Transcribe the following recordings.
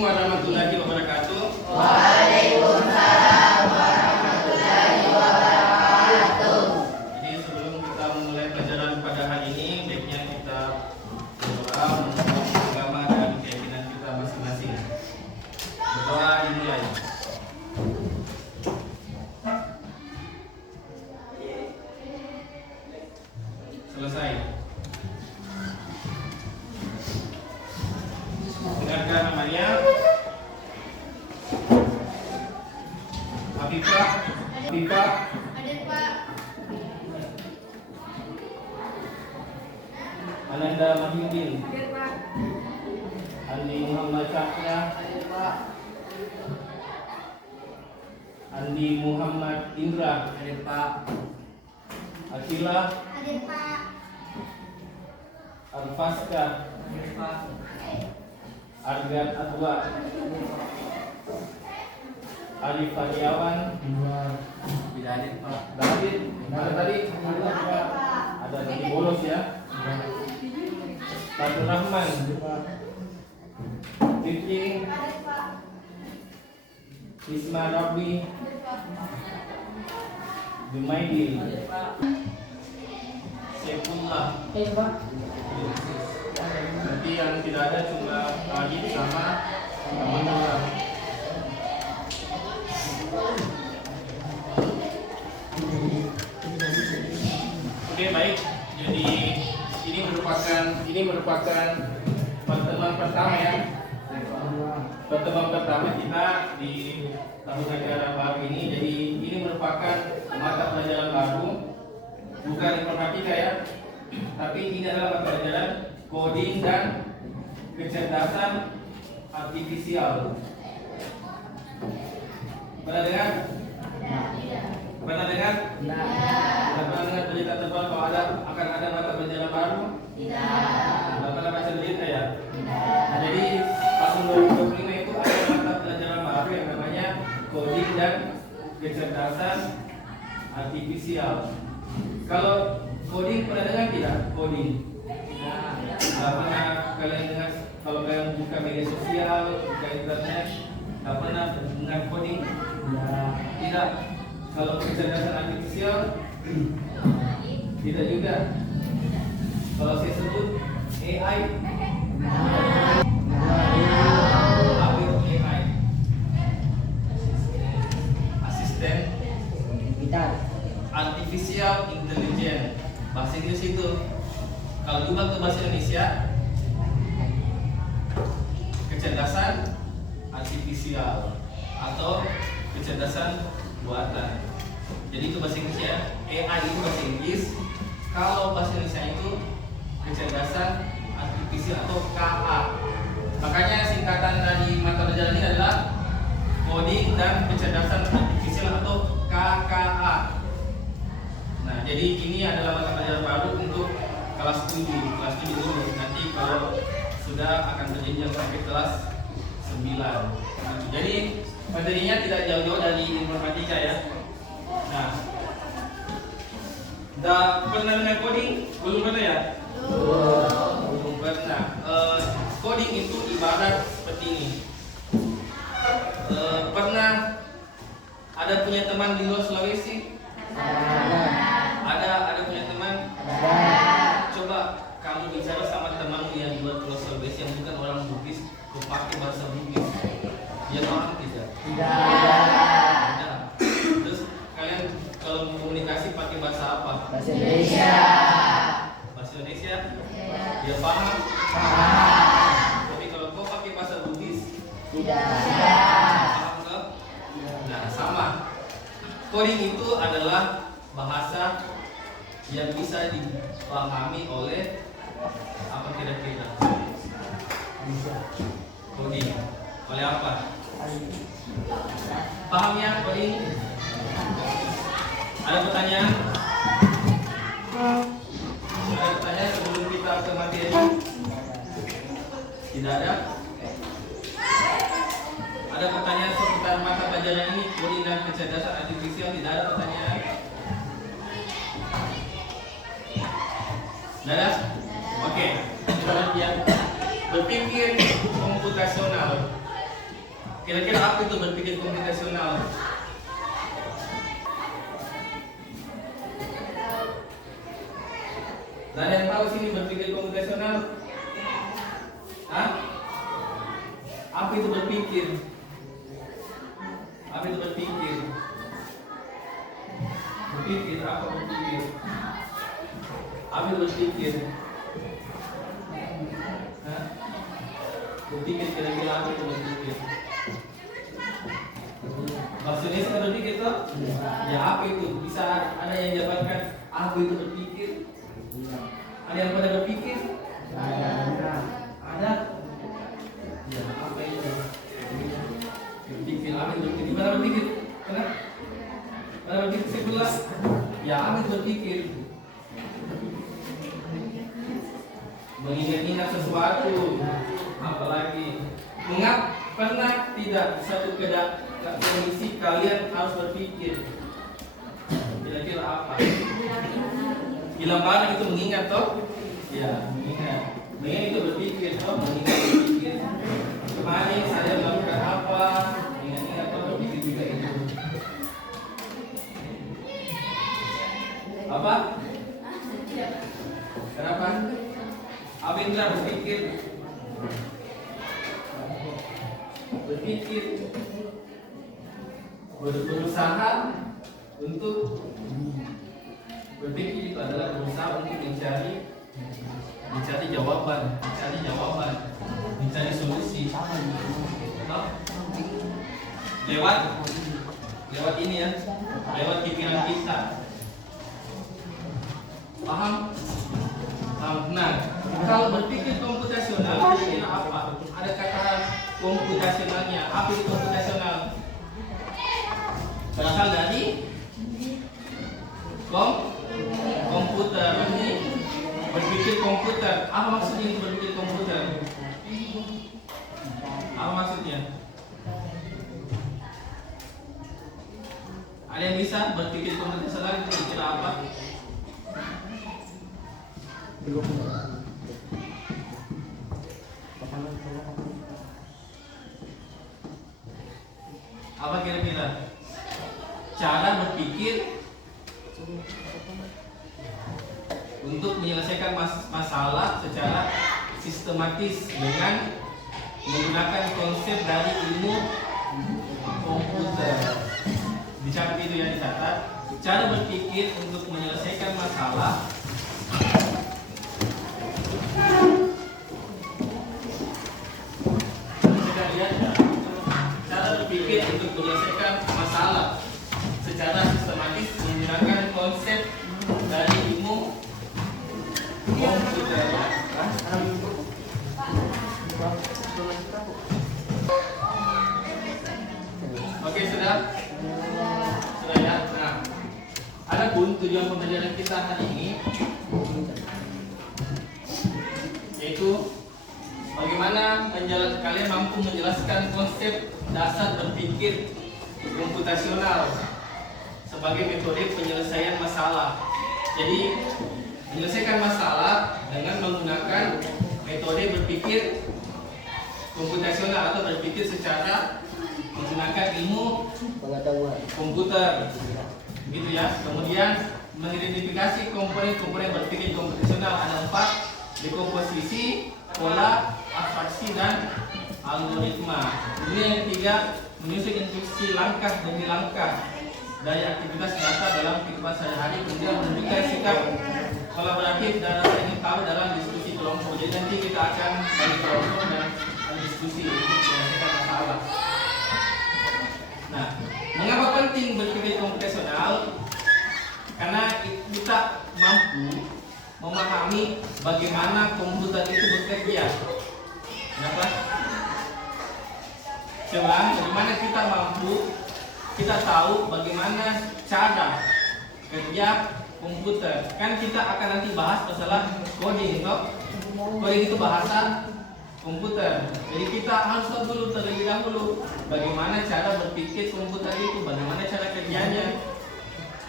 Assalamualaikum warahmatullahi wabarakatuh. Waalaikumsalam warahmatullahi wabarakatuh. Jadi sebelum kita memulai pelajaran pada hari ini, baiknya kita berdoa menurut agama dan keyakinan kita masing-masing. Berdoa dimulai. Selesai. Dengarkan namanya. Habibah. Habibah. Ada Pak. Ananda Mahyudin. Ada Pak. Andi Muhammad Syahya. Ada Pak. Andi Muhammad Indra. Ada Pak. Akila. Ada Pak. Arfaska. Ada Pak. Argan Adwa. Arif Fadiawan. Tidak ada Pak. David. Ada tadi? Ada tadi bolos ya. Abdul Rahman. Vicky. Isma Rabbi. Jumaidi. Saifullah. Nanti yang tidak ada cuma Radit sama Manura. Oke, baik. Jadi ini merupakan pertemuan pertama ya. Pertemuan pertama kita di tahun ajaran baru ini. Jadi ini merupakan mata pelajaran baru, bukan informatika ya. Tapi ini adalah mata pelajaran coding dan kecerdasan artifisial. Pernah dengar? Pernah dengar? Tidak pernah dengar berita tebal kalau akan ada mata pelajaran baru? Tidak pernah baca berita ya? Nah, jadi tahun 2025 itu ada mata pelajaran baru yang namanya coding dan kecerdasan artifisial. Kalau coding pernah dengar tidak? Coding. Tidak pernah kalian dengar kalau kalian buka media sosial, buka internet, tidak pernah dengar coding? Tidak. Kalau kecerdasan artifisial, tidak juga. Kalau saya sebut AI, AI, asisten artificial intelligence. Bahasa Inggris itu. Kalau juga ke bahasa Indonesia, kecerdasan artifisial atau kecerdasan buatan. Jadi itu bahasa Inggrisnya. AI itu bahasa Inggris. Kalau bahasa Indonesia itu kecerdasan artifisial atau KA. Makanya singkatan dari mata pelajaran ini adalah coding dan kecerdasan artifisial atau KKA. Nah, jadi ini adalah mata pelajaran baru untuk kelas 7. Kelas 7 dulu. Nanti kalau sudah akan berjenjang sampai kelas 9. Jadi materinya tidak jauh-jauh dari informatika ya. Nah, udah pernah dengar coding? Belum pernah ya? Belum pernah. Coding itu ibarat seperti ini. Pernah ada punya teman di luar Sulawesi? Ada punya teman? Coba kamu bicara sama temanmu yang di luar Pulau Sulawesi yang bukan orang Bugis, kau pakai bahasa Bugis. Dia paham tidak? Tidak. Terus kalian kalau komunikasi pakai bahasa apa? Bahasa Indonesia. Bahasa Indonesia? Dia paham? Tapi kalau kau pakai bahasa Bugis? Tidak. Paham kau? Nah, sama. Coding itu adalah bahasa yang bisa dipahami oleh apa kira-kira? Coding. Oleh apa? Paham ya coding? Ada pertanyaan? Ada pertanyaan sebelum kita ke materi? Tidak ada? Ada pertanyaan seputar mata pelajaran ini, coding dan kecerdasan artifisial? Tidak ada pertanyaan? Tidak ada? Oke, kita lihat berpikir komputasional. Kira-kira apa itu berpikir komputasional? Ada yang tahu sini berpikir komputasional? Hah? Apa itu berpikir? Apa itu berpikir? Berpikir apa berpikir? Apa itu berpikir? Hah? Berpikir kira-kira apa itu berpikir? Maksudnya sih berpikir tuh? Ya apa itu? Bisa ada yang jabarkan apa itu berpikir? Ada yang pada berpikir? Ada? Ya apa itu? Berpikir apa itu berpikir? Gimana berpikir? Mana berpikir sebelah? Ya apa itu berpikir? Mengingat-ingat sesuatu, apalagi pernah tidak suatu kondisi kalian harus berpikir kira-kira apa? Bilang barang itu mengingat toh? Ya mengingat itu berpikir toh, mengingat berpikir kemarin saya melakukan apa, ingat-ingat toh, berpikir juga itu apa? Kenapa? Apa Indra berpikir berusaha untuk berpikir itu adalah berusaha untuk mencari jawaban, mencari solusi. No? Lewat ini ya, lewat pikiran kita. Paham? Nah, kalau berpikir komputasional kira-kira apa? Ada kata komputasionalnya. Apa itu komputasional? Berasal dari komputer. Berpikir komputer. Apa maksudnya itu berpikir komputer? Apa maksudnya? Ada yang bisa berpikir komputasional itu kira apa? Apa kira-kira? Cara berpikir untuk menyelesaikan masalah secara sistematis dengan menggunakan konsep dari ilmu komputer. Dicatat itu ya, dicatat. Cara berpikir untuk menyelesaikan masalah untuk menyelesaikan masalah secara sistematis menggunakan konsep dari ilmu komputer. Oke, sudah ya. Nah, adapun tujuan pembelajaran kita hari ini yaitu bagaimana kalian mampu menjelaskan konsep dasar berpikir komputasional sebagai metode penyelesaian masalah. Jadi menyelesaikan masalah dengan menggunakan metode berpikir komputasional atau berpikir secara menggunakan ilmu komputer, gitu ya. Kemudian mengidentifikasi komponen-komponen berpikir komputasional ada 4: dekomposisi, pola, abstraksi, dan algoritma. Kemudian yang ketiga, menyusun instruksi langkah demi langkah dari aktivitas nyata dalam kehidupan sehari-hari. Kemudian menunjukkan sikap kolaboratif dan rasa ingin tahu dalam diskusi kelompok. Jadi nanti kita akan bagi kelompok dan diskusi untuk menyelesaikan masalah. Nah, mengapa penting berpikir komputasional? Karena kita mampu memahami bagaimana komputer itu bekerja. Kenapa? Coba, bagaimana kita tahu bagaimana cara kerja komputer. Kan kita akan nanti bahas masalah coding, toh? Coding itu bahasa komputer. Jadi kita harus tahu dulu terlebih dahulu bagaimana cara berpikir komputer itu, bagaimana cara kerjanya.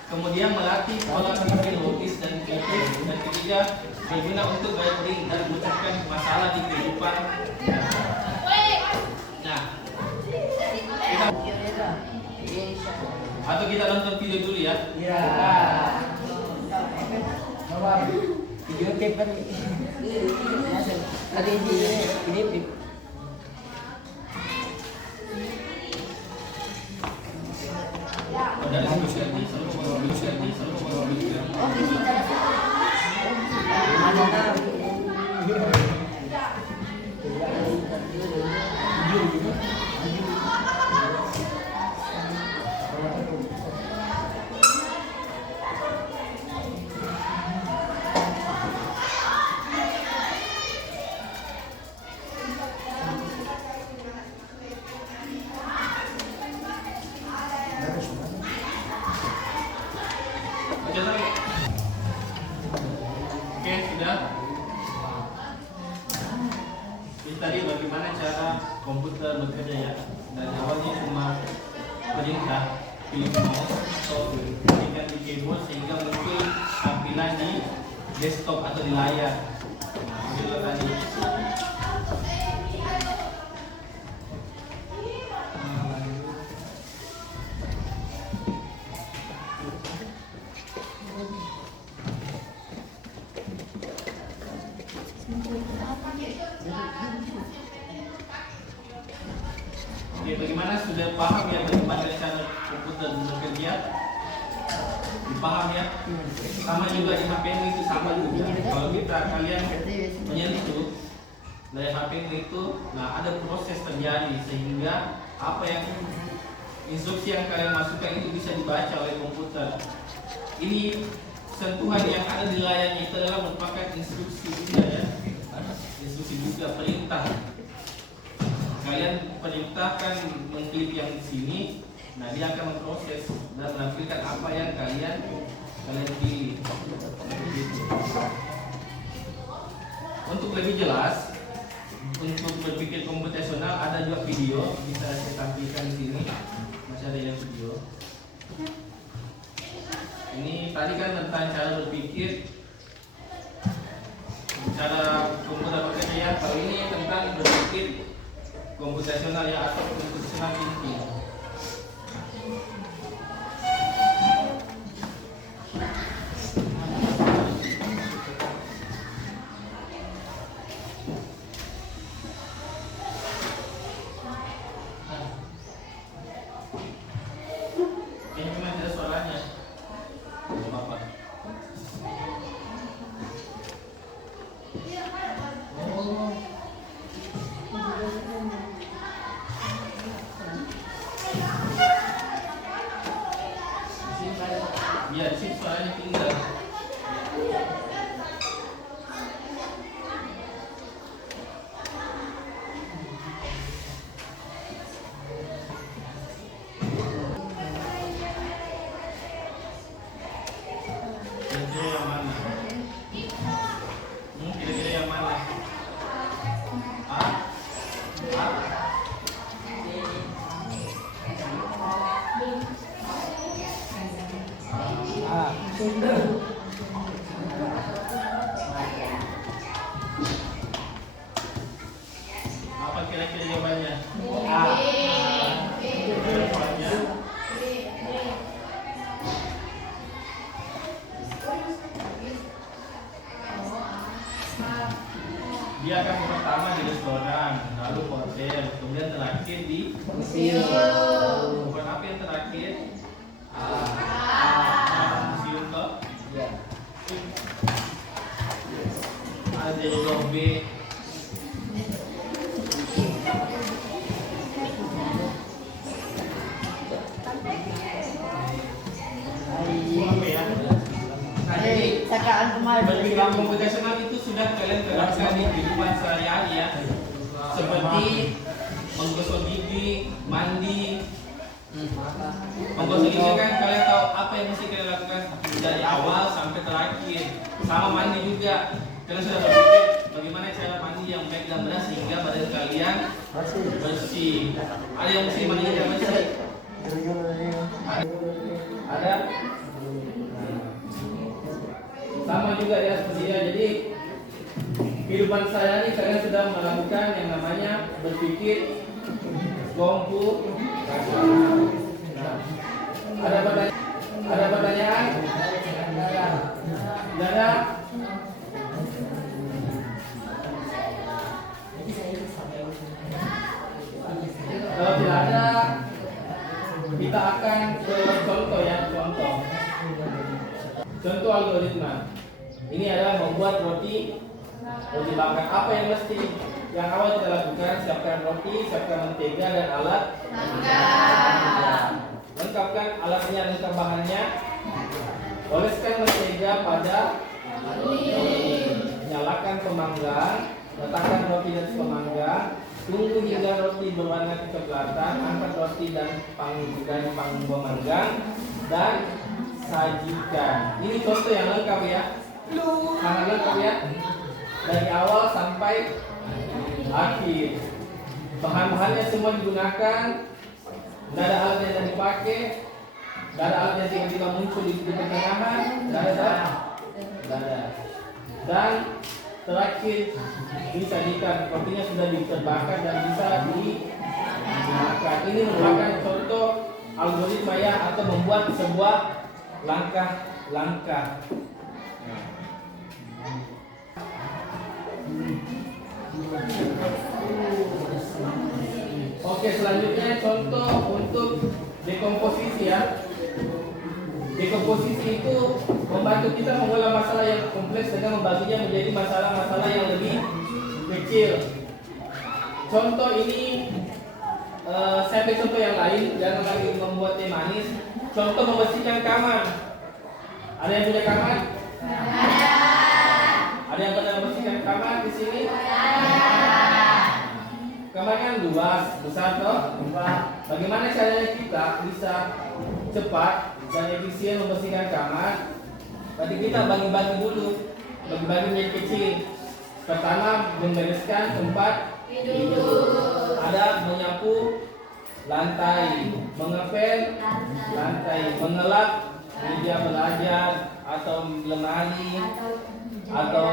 Kemudian melatih pola pikir logis dan kritis. Dan ketiga, berguna untuk brainstorming dan memecahkan masalah di kehidupan. Nah, Atau kita nonton video dulu ya? Iya. Coba video paper. Tadi ini Dari sini selalu Oke, sudah. Ini tadi bagaimana cara komputer bekerja ya. Dari awalnya cuma perintah pilih mouse atau klikkan di keyboard sehingga muncul tampilan di desktop atau di layar. Nah, itu tadi. Oke, bagaimana sudah paham ya bagaimana cara komputer bekerja? Dipaham ya? Sama juga di HP itu sama juga. Kalau kalian menyentuh layar HP itu, nah ada proses terjadi sehingga apa yang instruksi yang kalian masukkan itu bisa dibaca oleh komputer. Ini sentuhan yang ada di layarnya itu adalah merupakan instruksi juga ya. Instruksi juga perintah. Kalian perintahkan mengklik yang di sini, nah dia akan memproses dan menampilkan apa yang kalian pilih. Untuk lebih jelas, untuk berpikir komputasional ada juga video bisa saya tampilkan di sini. Masih ada yang video. Ini tadi kan tentang cara berpikir, cara komputer bekerja ya. Kalau ini tentang berpikir komputasional ya atau computational thinking. Ini memang ada suaranya. Apa? Biar di sini suaranya tinggal. Kira-kira yang mana? Kira-kira yang mana? A? A? Apa kira-kira jawabannya? Jawabannya dia akan pertama di restoran, lalu hotel, kemudian terakhir di museum. Bukan apa yang terakhir? Museum toh? ya. Ada juga B. Apa ya? Nah, jadi Sakaan kemarin. berpikir komputasional itu sudah kalian terapkan di kehidupan sehari-hari ya, seperti menggosok gigi, mandi. Menggosok gigi kan kalian tahu apa yang mesti kalian lakukan dari awal sampai terakhir. Sama mandi juga, kalian sudah berpikir bagaimana cara mandi yang baik dan benar sehingga badan kalian bersih. Ada yang mesti mandinya bersih? Ada? Sama juga ya seperti ya. Jadi kehidupan saya ini kalian sudah melakukan yang namanya berpikir komputasional. Ada pertanyaan? Tidak ada? Kalau tidak ada, kita akan ke contoh ya, contoh algoritma. Ini adalah membuat roti bakar. Apa yang mesti yang awal kita lakukan? Siapkan roti, siapkan mentega dan alat. Lengkapkan alatnya, lengkap bahannya. Oleskan mentega pada nyalakan pemanggang, letakkan roti di atas pemanggang. Tunggu hingga roti berwarna kecoklatan. Angkat roti dan panggung pemanggang dan sajikan. Ini contoh yang lengkap ya. Sangat lengkap ya. Dari awal sampai akhir. Bahan-bahannya semua digunakan. Tidak ada alat yang dipakai. Tidak ada alat yang tiba-tiba muncul di pertengahan. Tidak ada. Dan terakhir disajikan, rotinya sudah diterbakar dan bisa digunakan. Ini merupakan contoh algoritma ya, atau membuat sebuah langkah-langkah. Oke, selanjutnya contoh untuk dekomposisi ya. Dekomposisi itu membantu kita mengolah masalah yang kompleks dengan membaginya menjadi masalah-masalah yang lebih kecil. Contoh ini, saya ambil contoh yang lain, jangan lagi membuat teh manis. Contoh membersihkan kamar. Ada yang punya kamar? Ada yang pernah membersihkan kamar di sini? Kamar kan luas, besar toh? Bagaimana caranya kita bisa cepat dan efisien membersihkan kamar? Berarti kita bagi-bagi dulu, bagi-bagi menjadi kecil. Pertama, membereskan tempat tidur. Ada menyapu lantai, mengepel lantai, mengelap meja belajar atau lemari atau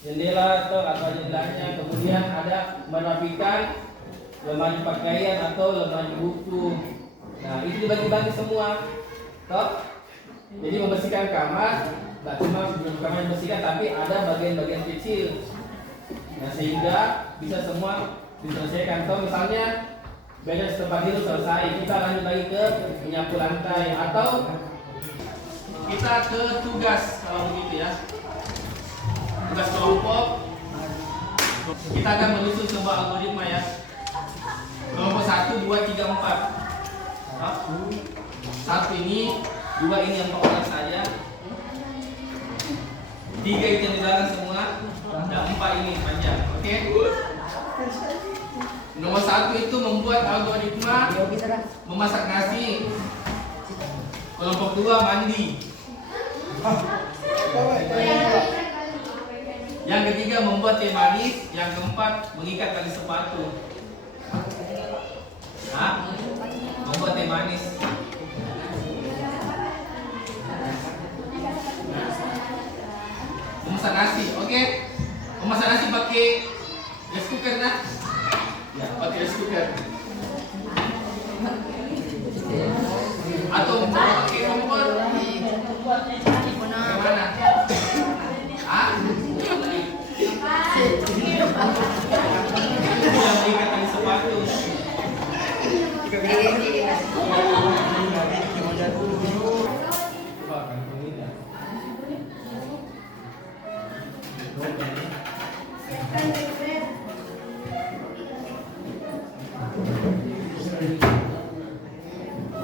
jendela atau jendelanya. Kemudian ada merapikan lemari pakaian atau lemari buku. Nah, itu dibagi-bagi semua. Toh? Jadi membersihkan kamar, tidak cuma kamar dibersihkan, tapi ada bagian-bagian kecil. Nah, sehingga bisa semua diselesaikan. Toh, misalnya beres tempat tidur selesai, kita lanjut lagi ke menyapu lantai atau kita ke tugas kalau begitu ya. Tugas kelompok. Kita akan menyusun sebuah algoritma ya. Kelompok 1, 2, 3, 4. Satu ini, 2 ini yang pokoknya saja, 3 itu yang dilarang semua, dan 4 ini panjang. Oke? Nomor 1 itu membuat algoritma memasak nasi. Kelompok 2 mandi. Yang ketiga membuat teh manis. Yang keempat mengikat tali sepatu. Membuat teh manis. Memasak nasi, oke? Memasak nasi pakai rice cooker nah? Ya, pakai rice cooker. Atau pakai kompor? Bagaimana? Yang mengikat tali sepatu.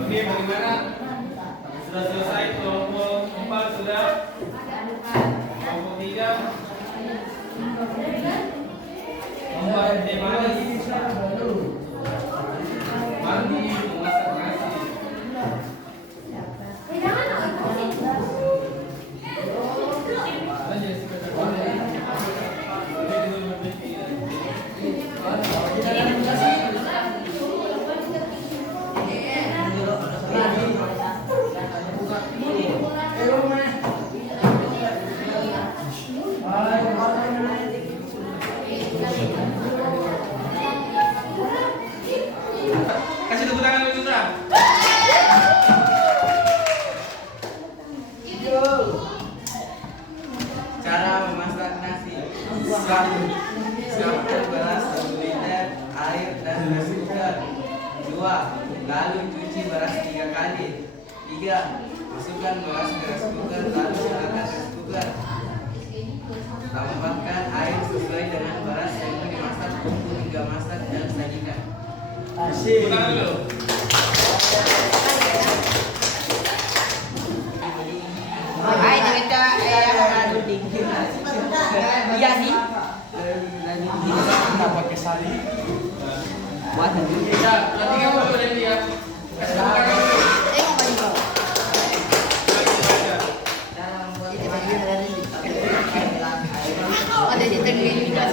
Oke, bagaimana? Sudah selesai kelompok 4 sudah? Kelompok 3 membuat teh manis, mandi, memasak nasi. Kasih tepuk tangan beras cooker. 2. Lalu cuci beras 3 kali. 3. Masukkan beras ke rice cooker lalu nyalakan rice cooker. Tambahkan air sesuai dengan beras yang mau dimasak, tunggu hingga masak dan sajikan. Asik. Pulang dulu. Ay, kita duding. Iya sih. Kita pakai sari. Buat dulu. Ya, nanti kamu dulu Dendi ya. Kasih makan dulu. Tengok balik kau. Ada di tengah juga.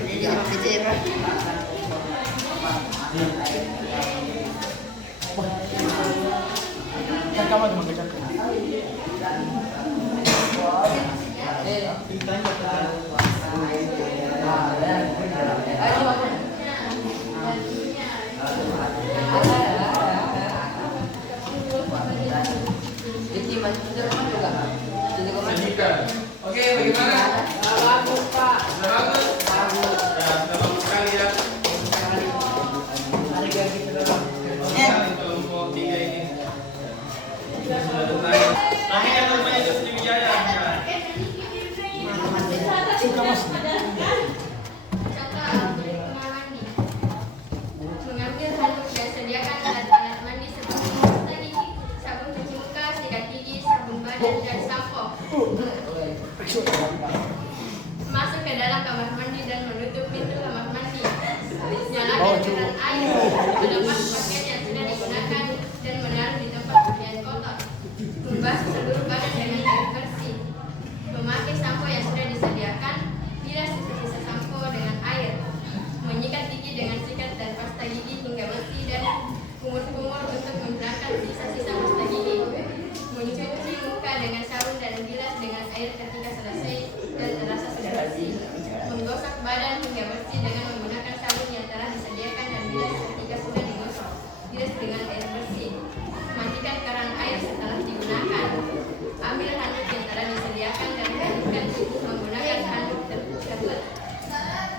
Jadi orang bicara. Cakap apa cakap? Jadi masih juga. Jadi kau Sajikan. Oke, bagaimana? bagus Pak. Sudah bagus? Ya, sudah bagus sekali ya. Sekali kelompok 3 ini. Ya, sudah selesai. Nanti yang namanya itu Sriwijaya. Suka mas. Mengambil handuk dan sediakan alat-alat mandi seperti pasta gigi, sabun cuci muka, sikat gigi, sabun badan, dan sampo. Masuk ke dalam kamar mandi dan menutup pintu kamar mandi. Nyalakan keran air, melepas pakaian yang sudah digunakan dan menaruh di tempat pakaian kotor. Membasuh seluruh badan dengan air bersih. Memakai sampo yang sudah disediakan, bilas sisa-sisa sampo dengan air. Menyikat gigi dengan sikat dan pasta gigi hingga bersih dan kumur-kumur untuk menghilangkan sisa-sisa pasta gigi. Mencuci muka dengan sabun dan bilas dengan air ketika selesai dan terasa sudah bersih. Menggosok badan hingga bersih dengan menggunakan sabun yang telah disediakan dan bilas ketika sudah digosok. Bilas dengan air bersih. Matikan keran air setelah digunakan. Ambil handuk yang telah disediakan dan hanyutkan menggunakan handuk tersebut.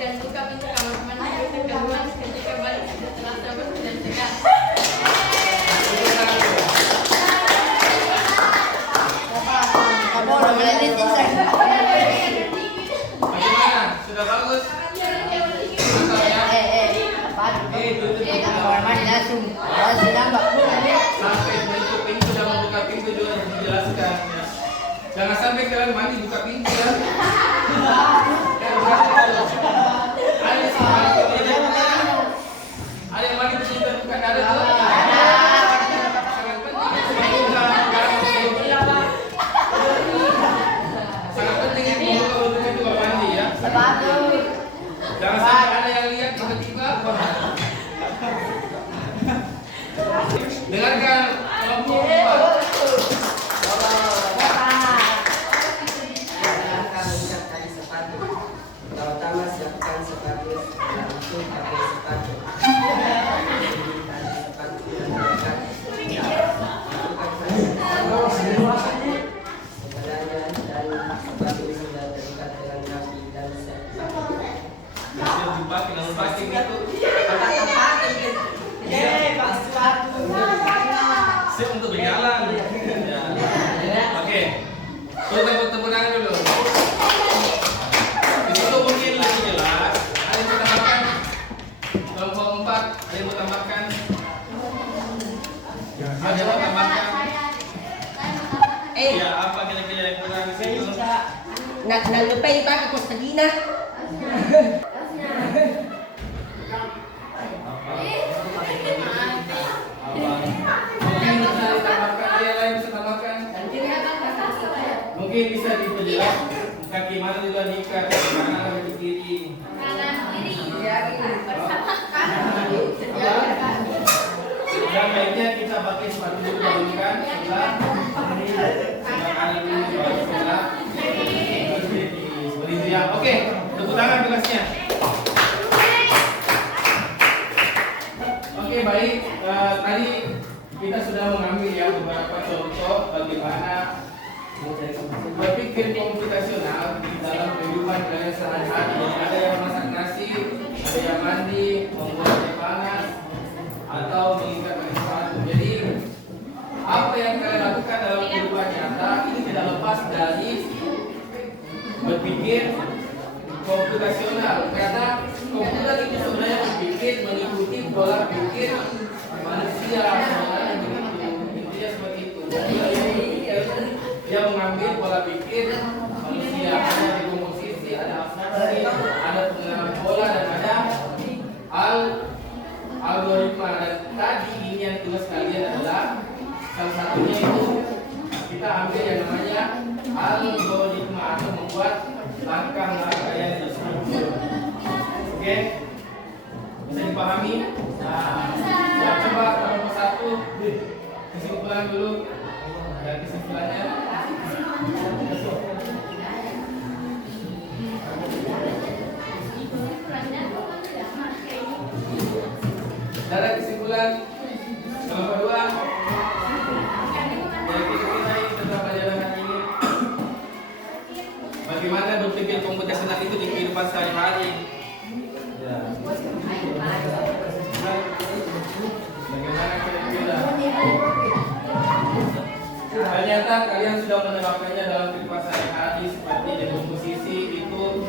Dan buka pintu kamar mandi untuk keluar ketika balik setelah sabun dan segar. Kamu udah mulai disiksa. Bagaimana? Sudah bagus? Mantap ya? Apaan? Tutup pintu. Kamar mandi langsung. Langsung nambah. Sampai menutup pintu dan membuka pintu juga dijelaskan ya. Jangan sampai kalian mandi buka pintu ya. Ada sih ada yang mandi pintu bukan ada tuh. Sangat penting. Sangat penting itu membuka pintu kamar mandi ya. Sepatu. Jangan sampai ada yang lihat tiba-tiba. Dengarkan kelompok 4. Silakan tali sepatu. Pertama siapkan sepatu, langsung pakai sepatu. Tali sepatu yang dekat. Masukkan sepatu. Sebelahnya dan sepatu sudah terikat dengan kaki dan sepatu. Bisa dipakai dengan plastik itu. Siap untuk berjalan. Ya. Oke. Tepuk tangan dulu. Di situ mungkin lebih jelas. Ada yang mau tambahkan? Kelompok 4, ada yang mau tambahkan? Ada yang mau tambahkan? Ya, apa kira-kira yang kurang di situ? Nalupay pa ako sa Dina. Mungkin bisa diperjelas kaki mana juga diikat, kanan kaki kiri. Kanan kiri. Yang baiknya kita pakai sepatu dulu dahulu kan, sebelah kanan dulu baru sebelah kiri. Seperti itu ya. Oke, tepuk tangan kelasnya. Oke baik, tadi kita sudah mengambil ya beberapa contoh bagaimana berpikir komputasional di dalam kehidupan kalian sehari-hari. Ada yang masak nasi, ada yang mandi, membuat teh panas, atau mengikat sepatu. Jadi apa yang kalian lakukan dalam kehidupan nyata ini tidak lepas dari berpikir komputasional, karena komputer itu sebenarnya berpikir mengikuti pola pikir manusia. Sebenarnya begitu, intinya seperti itu. Dia mengambil pola pikir manusia, ada dekomposisi, ada abstraksi, ada pengenalan pola, dan ada algoritma. Dan tadi ini yang tugas kalian adalah salah satunya itu kita ambil yang namanya algoritma atau membuat langkah-langkah yang terstruktur. Oke, bisa dipahami? Nah, ya, coba nomor 1 kesimpulan dulu. Dan kesimpulannya dari kesimpulan nomor 2 dari kita ini tentang pelajaran hari ini, bagaimana berpikir komputasional itu di kehidupan sehari-hari. Ya. Bagaimana kira-kira? Ternyata kalian sudah menerapkannya dalam kehidupan sehari-hari, seperti dekomposisi itu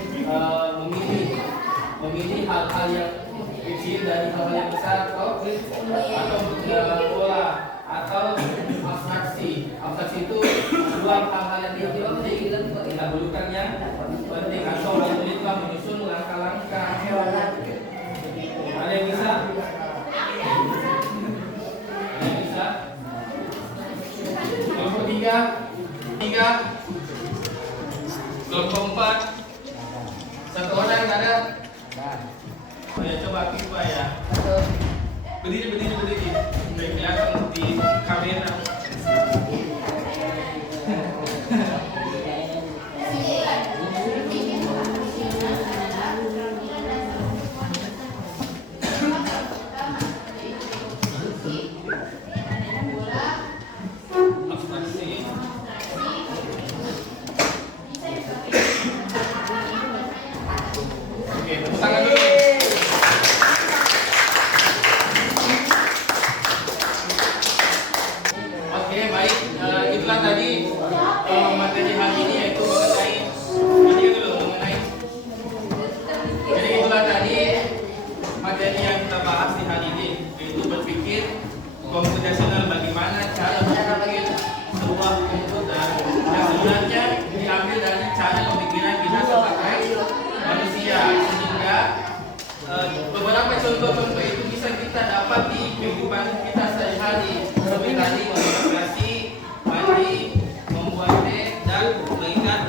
memilih hal-hal yang kecil dari hal-hal yang besar, atau pola, atau abstraksi. Abstraksi itu dua hal-hal yang kecil kita dulukan yang penting, atau algoritma menyusun langkah-langkah. Ada yang bisa? Ada yang bisa? Kelompok 3, kelompok 4, satu orang nggak ada. Oh ya, coba pipa ya. Berdiri. Biar kelihatan di kamera. Oke, tepuk tangan dulu. Oke, baik. Itulah tadi materi hari ini, yaitu mengenai jadi itulah tadi materi yang kita bahas di hari ini, yaitu berpikir komputasional, bagaimana cara berpikir sebuah komputer yang sebenarnya diambil dari cara pemikiran kita sebagai manusia, sehingga beberapa contoh-contoh itu bisa kita dapat di kehidupan kita sehari-hari, seperti tadi mengoperasi, mandi, membuat teh, dan mengikat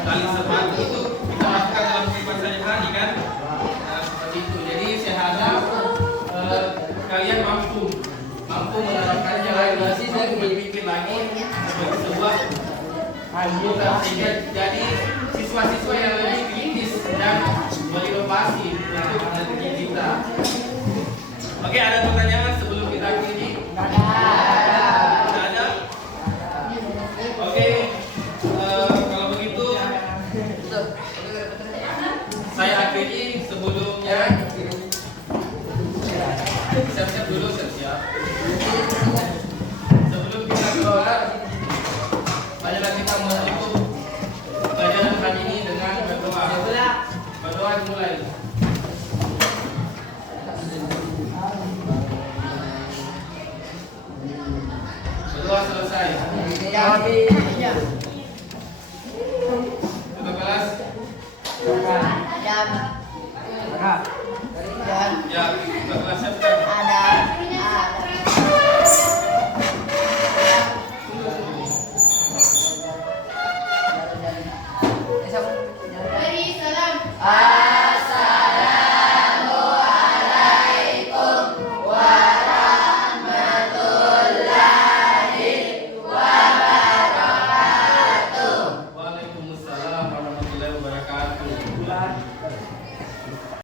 tali sepatu. Itu kita lakukan dalam kehidupan sehari-hari kan. Seperti itu. Jadi saya harap kalian mampu menerapkannya lagi, berpikir lagi sebagai sebuah anggota, sehingga jadi siswa-siswa yang lebih kritis dan berinovasi untuk negeri kita. Oke, ada pertanyaan sebelum kita akhiri? Tidak ada? Oke, kalau begitu saya akhiri. Sebelumnya siap-siap dulu, siap-siap. Sebelum kita keluar, marilah kita menutup pelajaran hari ini dengan berdoa. Berdoa dimulai. Berdoa selesai.